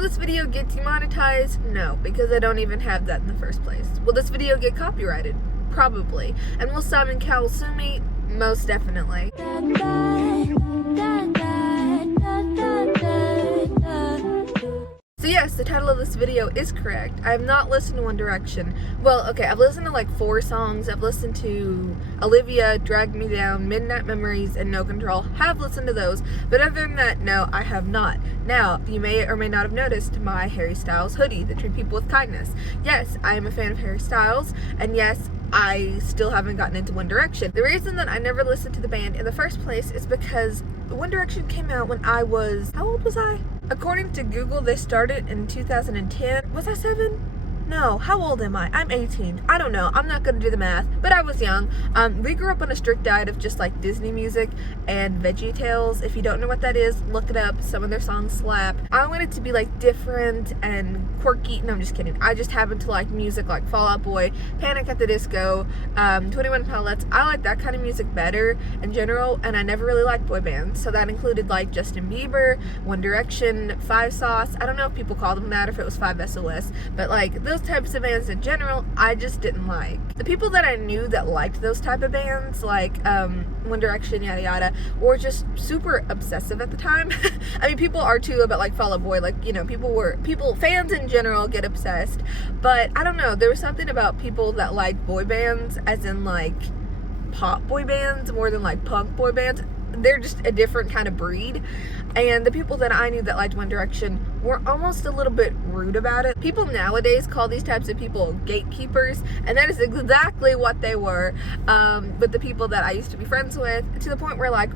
Will this video get demonetized? No, because I don't even have that in the first place. Will this video get copyrighted? Probably. And will Simon Cowell sue me? Most definitely. So yes, the title of this video is correct. I have not listened to One Direction. Well, okay, I've listened to like 4 songs. I've listened to Olivia, Drag Me Down, Midnight Memories, and No Control. Have listened to those. But other than that, no, I have not. Now, you may or may not have noticed my Harry Styles hoodie that treat people with kindness. Yes, I am a fan of Harry Styles, and yes, I still haven't gotten into One Direction. The reason that I never listened to the band in the first place is because One Direction came out when I was, how old was I? According to Google, they started in 2010. Was I 7? No, how old am I? I'm 18. I don't know. I'm not going to do the math, but I was young. We grew up on a strict diet of just like Disney music and Veggie Tales. If you don't know what that is, look it up. Some of their songs slap. I wanted to be like different and quirky. No, I'm just kidding. I just happen to like music like Fall Out Boy, Panic at the Disco, 21 Pilots. I like that kind of music better in general, and I never really liked boy bands. So that included like Justin Bieber, One Direction, Five Sauce. I don't know if people called them that, if it was 5SOS, but like those types of bands in general, I just didn't like. The people that I knew that liked those type of bands, like One Direction, yada yada, were just super obsessive at the time. I mean, people are too about like Fall Out Boy, like, you know, fans in general get obsessed, but I don't know, there was something about people that liked boy bands, as in like pop boy bands more than like punk boy bands. They're just a different kind of breed. And the people that I knew that liked One Direction were almost a little bit rude about it. People nowadays call these types of people gatekeepers, and that is exactly what they were. But the people that I used to be friends with, to the point where like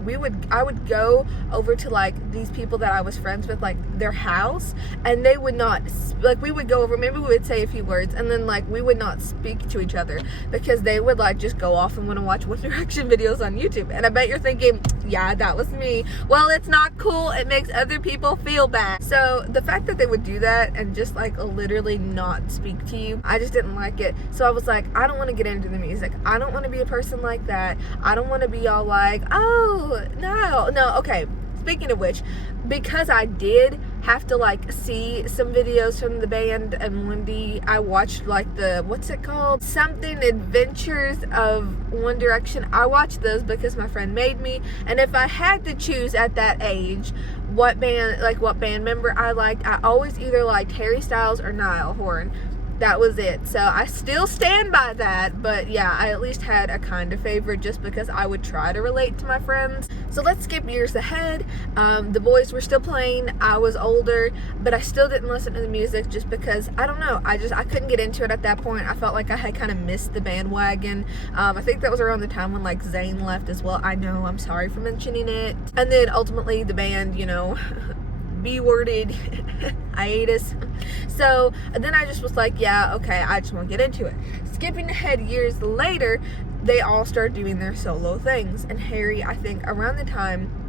I would go over to like these people that I was friends with, like their house, and they would not, like we would go over, maybe we would say a few words, and then like we would not speak to each other because they would like just go off and want to watch One Direction videos on YouTube. And I bet you're thinking, yeah, that was me. Well, it's not cool. It makes other people feel bad. So the fact that they would do that and just like literally not speak to you, I just didn't like it. So I was like, I don't want to get into the music. I don't want to be a person like that. I don't want to be all like, oh, no, okay. Speaking of which, because I did have to like see some videos from the band, and one day I watched like the, what's it called? Something Adventures of One Direction. I watched those because my friend made me, and if I had to choose at that age what band member I liked, I always either liked Harry Styles or Niall Horan. That was it. So I still stand by that, but yeah, I at least had a kind of favorite just because I would try to relate to my friends. So let's skip years ahead. The boys were still playing. I was older, but I still didn't listen to the music just because, I don't know, I couldn't get into it at that point. I felt like I had kind of missed the bandwagon. I think that was around the time when like Zayn left as well. I know, I'm sorry for mentioning it. And then ultimately the band, you know, B-worded hiatus. So then I just was like, yeah, okay, I just want to get into it. Skipping ahead years later, they all started doing their solo things, and Harry, I think around the time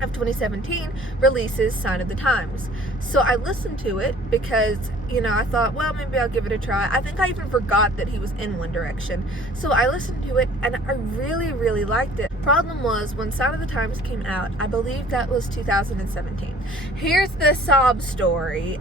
of 2017, releases Sign of the Times. So I listened to it because, you know, I thought, well, maybe I'll give it a try. I think I even forgot that he was in One Direction. So I listened to it and I really, really liked it. Problem was, when Sign of the Times came out, I believe that was 2017. Here's the sob story.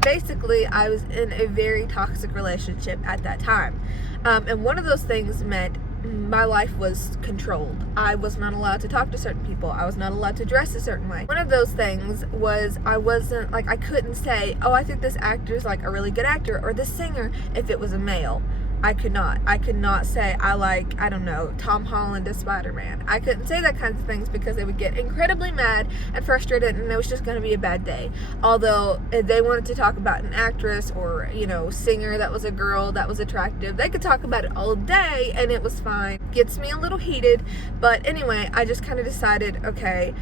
Basically, I was in a very toxic relationship at that time. And one of those things meant my life was controlled. I was not allowed to talk to certain people. I was not allowed to dress a certain way. One of those things was I couldn't say, oh, I think this actor's like a really good actor, or this singer, if it was a male. I could not say I like, I don't know, Tom Holland as Spider-Man. I couldn't say that kinds of things because they would get incredibly mad and frustrated, and it was just going to be a bad day. Although if they wanted to talk about an actress or, you know, singer that was a girl that was attractive, they could talk about it all day and it was fine. Gets me a little heated, but anyway, I just kind of decided, okay,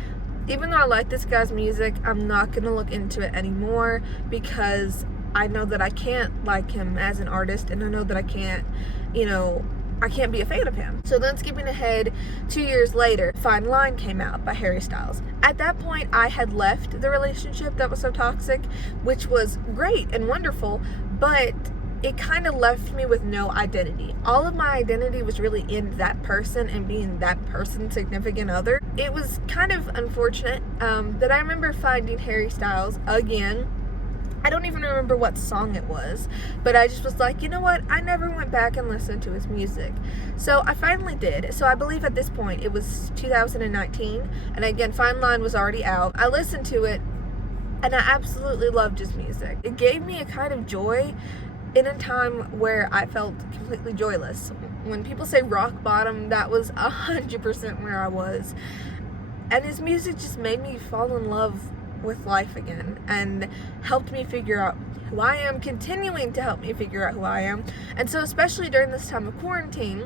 even though I like this guy's music, I'm not going to look into it anymore because I know that I can't like him as an artist, and I know that I can't, you know, I can't be a fan of him. So then skipping ahead, 2 years later, Fine Line came out by Harry Styles. At that point, I had left the relationship that was so toxic, which was great and wonderful, but it kind of left me with no identity. All of my identity was really in that person and being that person's significant other. It was kind of unfortunate that I remember finding Harry Styles again I don't even remember what song it was, but I just was like, you know what, I never went back and listened to his music. So I finally did. So I believe at this point it was 2019, and again, Fine Line was already out. I listened to it, and I absolutely loved his music. It gave me a kind of joy in a time where I felt completely joyless. When people say rock bottom, that was 100% where I was. And his music just made me fall in love with life again and helped me figure out who I am, continuing to help me figure out who I am. And so especially during this time of quarantine,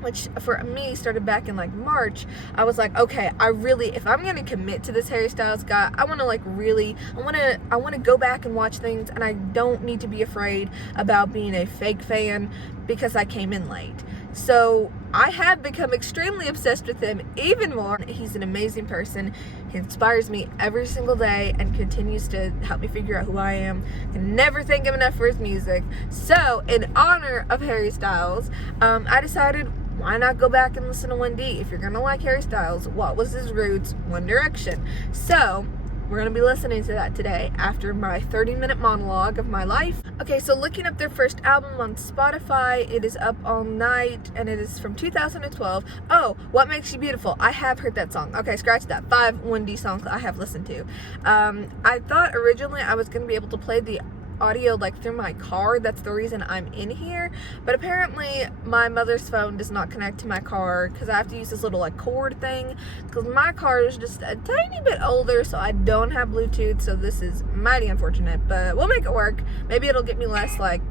which for me started back in like March, I was like, okay, if I'm gonna commit to this Harry Styles guy, I want to go back and watch things, and I don't need to be afraid about being a fake fan because I came in late. So I have become extremely obsessed with him even more. He's an amazing person. He inspires me every single day and continues to help me figure out who I am. I can never thank him enough for his music. So in honor of Harry Styles, I decided, why not go back and listen to 1D? If you're gonna like Harry Styles, what was his roots? One Direction. So we're going to be listening to that today after my 30-minute monologue of my life. Okay, so looking up their first album on Spotify, it is Up All Night, and it is from 2012. Oh, What Makes You Beautiful. I have heard that song. Okay, scratch that. 5 1D songs I have listened to. I thought originally I was going to be able to play the audio like through my car. That's the reason I'm in here, but apparently my mother's phone does not connect to my car because I have to use this little like cord thing, because my car is just a tiny bit older, so I don't have Bluetooth. So this is mighty unfortunate, but we'll make it work. Maybe it'll get me less like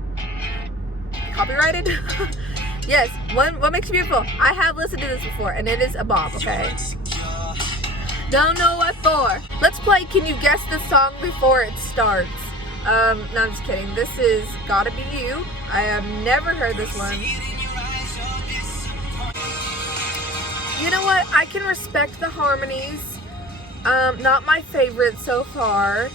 copyrighted. Yes, What Makes You Beautiful. I have listened to this before, and it is a bop. Okay, don't know what for. Let's play Can You Guess the Song before it starts. No, I'm just kidding. This is Gotta Be You. I have never heard this one. You know what? I can respect the harmonies. Not my favorite so far.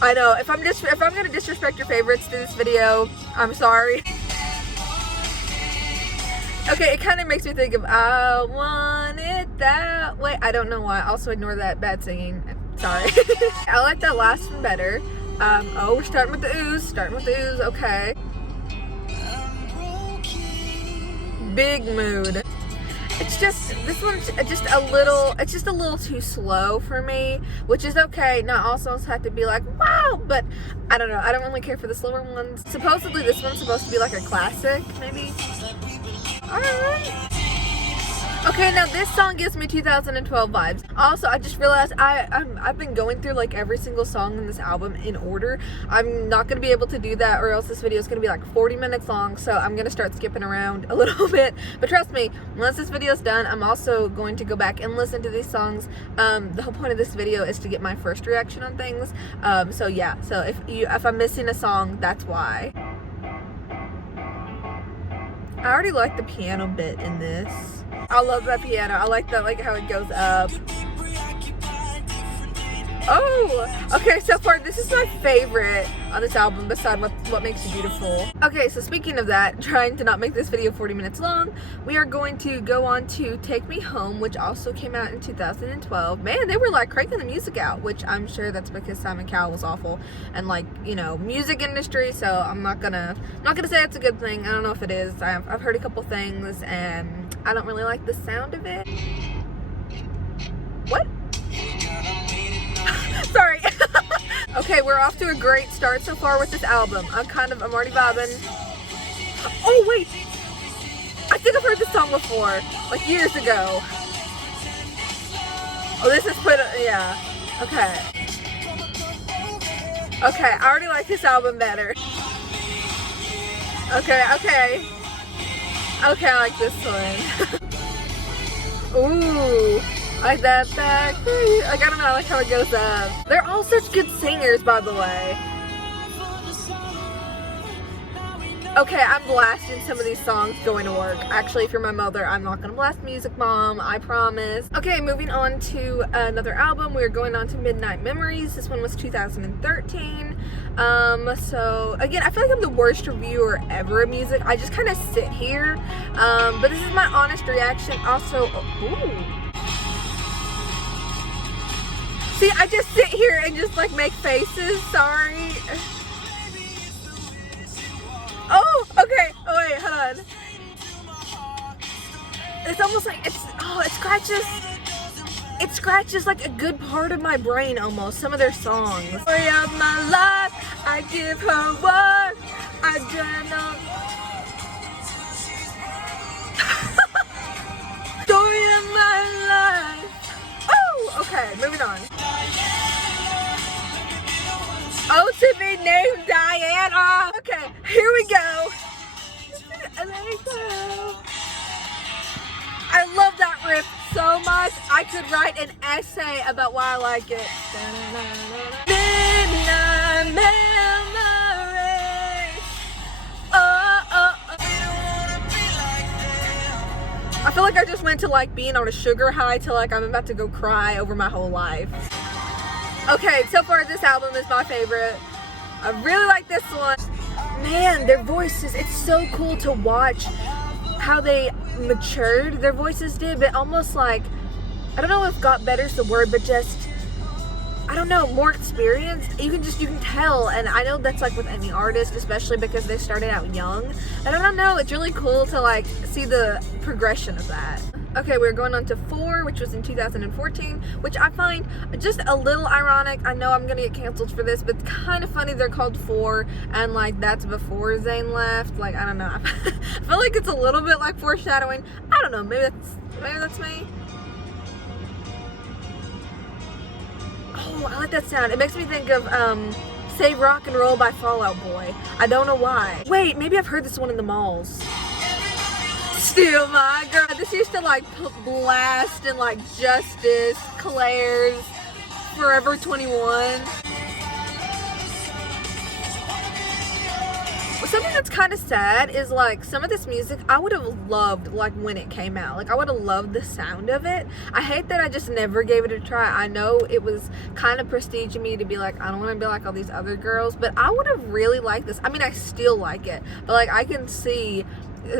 I know, if I'm gonna disrespect your favorites to this video, I'm sorry. Okay, it kind of makes me think of I Want It That Way. I don't know why. Also ignore that bad singing. Sorry. I like that last one better. Oh, we're starting with the ooze. Okay. Big mood. It's just, this one's just a little too slow for me, which is okay. Not all songs have to be like, wow, but I don't know. I don't really care for the slower ones. Supposedly this one's supposed to be like a classic, maybe. Alright. Okay, now this song gives me 2012 vibes. Also, I just realized I've been going through like every single song in this album in order. I'm not going to be able to do that, or else this video is going to be like 40 minutes long, so I'm going to start skipping around a little bit. But trust me, once this video is done, I'm also going to go back and listen to these songs. The whole point of this video is to get my first reaction on things. So yeah, so if I'm missing a song, that's why. I already like the piano bit in this. I love that piano. I like that, like how it goes up. Oh, okay, so far this is my favorite on this album beside what Makes You Beautiful. Okay, so speaking of that, trying to not make this video 40 minutes long, we are going to go on to Take Me Home, which also came out in 2012. Man, they were like cranking the music out, which I'm sure that's because Simon Cowell was awful and like, you know, music industry, so I'm not gonna say it's a good thing. I don't know if it is. I've heard a couple things and I don't really like the sound of it. What? Sorry. Okay, we're off to a great start so far with this album. I'm already vibing. Oh, wait. I think I've heard this song before, like years ago. Oh, this is yeah. Okay. Okay, I already like this album better. Okay. Okay, I like this one. Ooh. Like that back, like I don't know, I like how it goes up. They're all such good singers, by the way. Okay, I'm blasting some of these songs going to work. Actually, if you're my mother, I'm not gonna blast music, Mom, I promise. Okay, moving on to another album. We're going on to Midnight Memories. This one was 2013. So again, I feel like I'm the worst reviewer ever of music. I just kind of sit here. But this is my honest reaction. Also, ooh. See, I just sit here and just like make faces, sorry. god. It's almost like it scratches like a good part of my brain almost, some of their songs. Story of my life, I give her what I dreamt of. Story of my life. Oh, okay, moving on. Oh, to be named Diana. Okay, here we go. I love that riff so much. I could write an essay about why I like it. Midnight memory. Oh, oh, oh. I feel like I just went to like being on a sugar high to like I'm about to go cry over my whole life. Okay, so far this album is my favorite. I really like this one. Man, their voices, it's so cool to watch how they matured, their voices did, but almost like, I don't know if got better is the word, but just, I don't know, more experienced. You can tell, and I know that's like with any artist, especially because they started out young. And I don't know, it's really cool to like see the progression of that. Okay, we're going on to 4, which was in 2014, which I find just a little ironic. I know I'm gonna get canceled for this, but it's kind of funny they're called 4, and like that's before Zayn left. Like, I don't know. I feel like it's a little bit like foreshadowing. I don't know. Maybe that's me. Oh, I like that sound. It makes me think of Save Rock and Roll by Fall Out Boy. I don't know why. Wait, maybe I've heard this one in the malls. Still my girl. This used to like blast in like Justice, Claire's, Forever 21. Something that's kind of sad is like some of this music I would have loved like when it came out. Like I would have loved the sound of it. I hate that I just never gave it a try. I know it was kind of prestige me to be like, I don't want to be like all these other girls, but I would have really liked this. I mean, I still like it, but like I can see,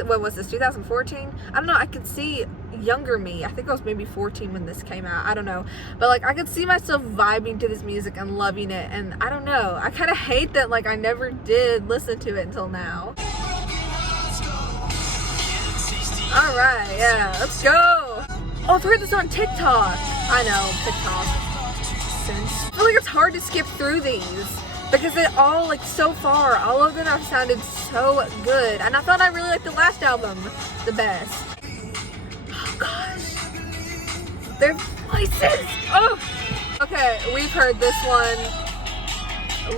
what was this, 2014? I don't know, I could see younger me. I think I was maybe 14 when this came out. I don't know. But like I could see myself vibing to this music and loving it, and I don't know. I kind of hate that like I never did listen to it until now. Alright, yeah, let's go. Oh, I've heard this on TikTok. I know, TikTok. I feel like it's hard to skip through these, because they all, like, so far, all of them have sounded so good. And I thought I really liked the last album the best. Oh, gosh. Their voices. Oh. Okay, we've heard this one.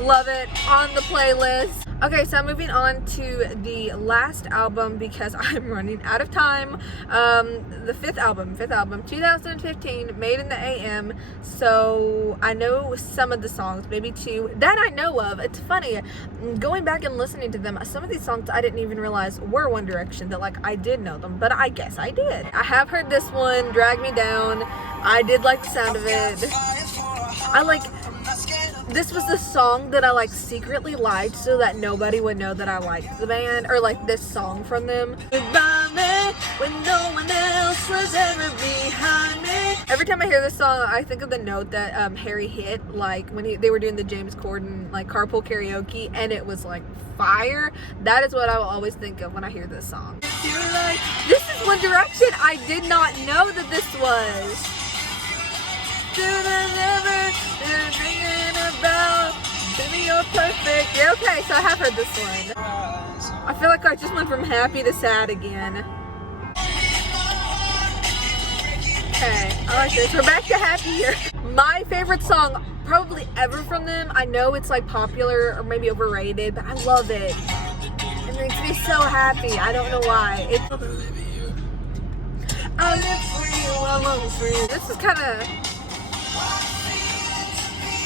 Love it. On the playlist. Okay, so I'm moving on to the last album because I'm running out of time. The fifth album, 2015, Made in the AM. So I know some of the songs, maybe 2 that I know of. It's funny, going back and listening to them, some of these songs I didn't even realize were One Direction, that like I did know them, but I guess I did. I have heard this one, Drag Me Down. I did like the sound of it. This was the song that I like secretly liked so that nobody would know that I liked the band, or like this song from them. Goodbye me when no one else was ever behind me. Every time I hear this song, I think of the note that Harry hit like when they were doing the James Corden like carpool karaoke, and it was like fire. That is what I will always think of when I hear this song. You're like, this is One Direction. I did not know that this was. About baby, you're perfect. Yeah, okay, so I have heard this one. I feel like I just went from happy to sad again. Okay, I like this. We're back to happy here. My favorite song probably ever from them. I know it's like popular or maybe overrated, but I love it. It makes me so happy. I don't know why. I live for you, I long for you. This is kind of...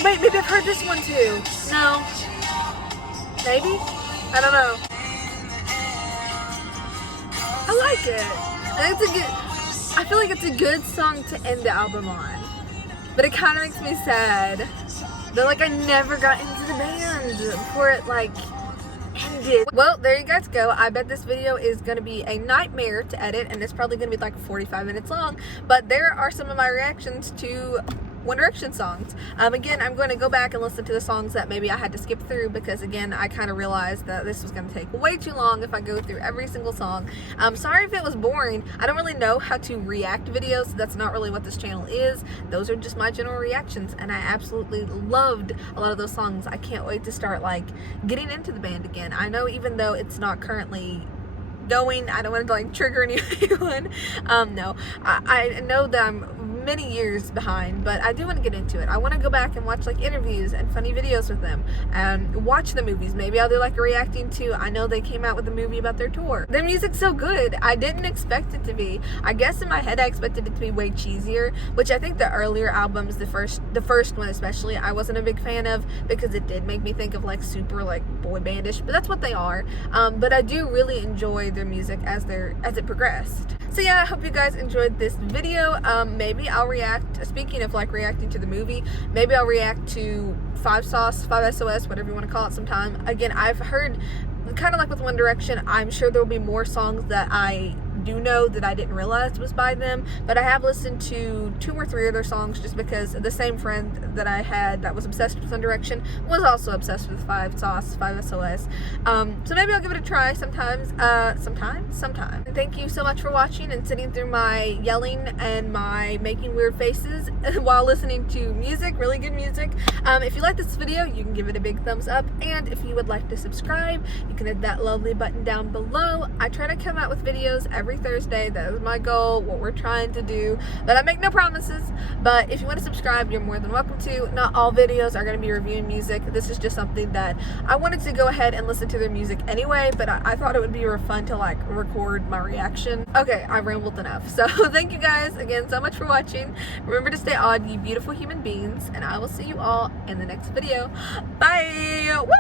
Wait, maybe I've heard this one too. No. Maybe? I don't know. I like it. I feel like it's a good song to end the album on. But it kind of makes me sad that like I never got into the band before it like ended. Well, there you guys go. I bet this video is going to be a nightmare to edit, and it's probably going to be like 45 minutes long. But there are some of my reactions to One Direction songs. Again, I'm going to go back and listen to the songs that maybe I had to skip through because, again, I kind of realized that this was going to take way too long if I go through every single song. Sorry if it was boring. I don't really know how to react to videos. So that's not really what this channel is. Those are just my general reactions, and I absolutely loved a lot of those songs. I can't wait to start, like, getting into the band again. I know even though it's not currently going, I don't want to, like, trigger anyone. No, I know that I'm many years behind, but I do want to get into it. I want to go back and watch, like, interviews and funny videos with them and watch the movies. Maybe I'll do, like, a reacting to, I know they came out with a movie about their tour. Their music's so good. I didn't expect it to be. I guess in my head I expected it to be way cheesier, which I think the earlier albums, the first one especially, I wasn't a big fan of because it did make me think of, like, super, like, boy bandish, but that's what they are. But I do really enjoy their music as it progressed. So yeah, I hope you guys enjoyed this video. Maybe I'll react, speaking of, like, reacting to the movie, maybe I'll react to 5 SOS, whatever you want to call it sometime. Again, I've heard, kind of like with One Direction, I'm sure there will be more songs that I do know that I didn't realize was by them, but I have listened to 2 or 3 of their songs just because the same friend that I had that was obsessed with One Direction was also obsessed with 5 SOS. So maybe I'll give it a try sometime. And thank you so much for watching and sitting through my yelling and my making weird faces while listening to music, really good music. If you like this video, you can give it a big thumbs up, and if you would like to subscribe, you can hit that lovely button down below. I try to come out with videos every Thursday. That is my goal, what we're trying to do, but I make no promises. But if you want to subscribe, you're more than welcome to. Not all videos are going to be reviewing music. This is just something that I wanted to go ahead and listen to their music anyway, but I thought it would be fun to, like, record my reaction. Okay, I've rambled enough. So thank you guys again so much for watching. Remember to stay odd, you beautiful human beings, and I will see you all in the next video. Bye! Woo!